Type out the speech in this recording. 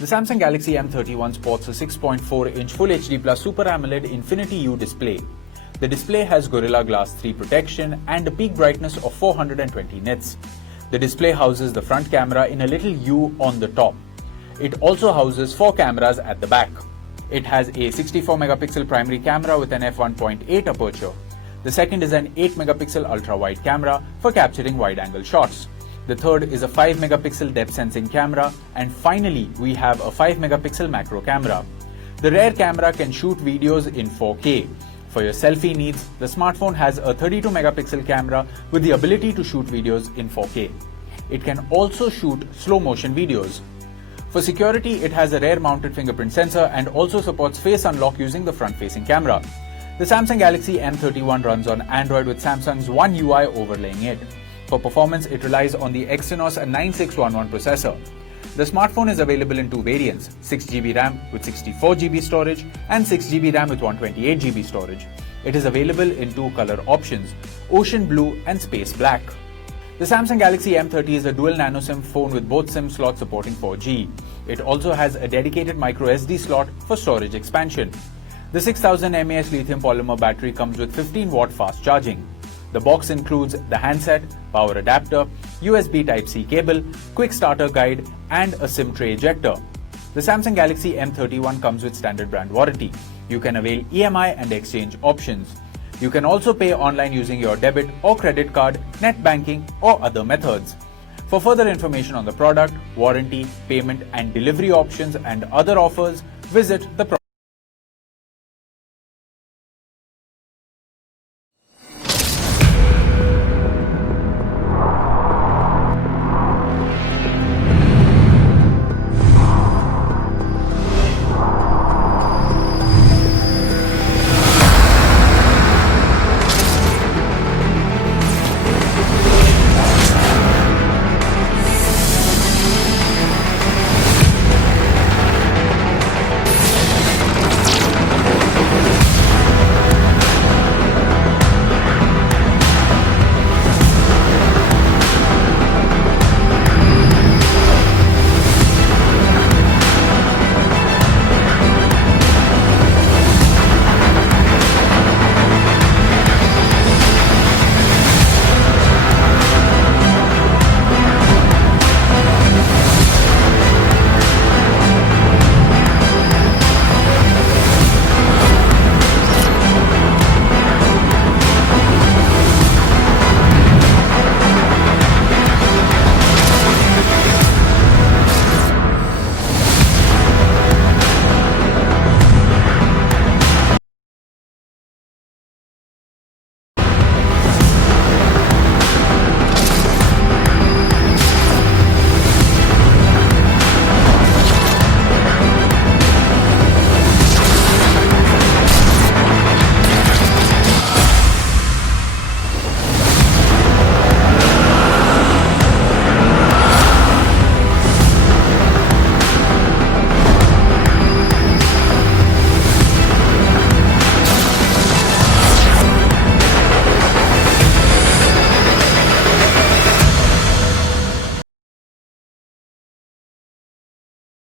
The Samsung Galaxy M31 sports a 6.4-inch Full HD Plus Super AMOLED Infinity U display. The display has Gorilla Glass 3 protection and a peak brightness of 420 nits. The display houses the front camera in a little U on the top. It also houses 4 cameras at the back. It has a 64-megapixel primary camera with an f1.8 aperture. The second is an 8-megapixel ultra-wide camera for capturing wide-angle shots. The third is a 5-megapixel depth sensing camera, and finally we have a 5-megapixel macro camera. The rear camera can shoot videos in 4K. For your selfie needs, the smartphone has a 32-megapixel camera with the ability to shoot videos in 4K. It can also shoot slow-motion videos. For security, it has a rear-mounted fingerprint sensor and also supports face unlock using the front-facing camera. The Samsung Galaxy M31 runs on Android with Samsung's One UI overlaying it. For performance, it relies on the Exynos 9611 processor. The smartphone is available in two variants, 6GB RAM with 64GB storage and 6GB RAM with 128GB storage. It is available in two color options, Ocean Blue and Space Black. The Samsung Galaxy M30 is a dual nano SIM phone with both SIM slots supporting 4G. It also has a dedicated micro SD slot for storage expansion. The 6000 mAh lithium polymer battery comes with 15-watt fast charging. The box includes the handset, power adapter, USB Type-C cable, quick starter guide and a SIM tray ejector. The Samsung Galaxy M31 comes with standard brand warranty. You can avail EMI and exchange options. You can also pay online using your debit or credit card, net banking or other methods. For further information on the product, warranty, payment and delivery options and other offers, visit the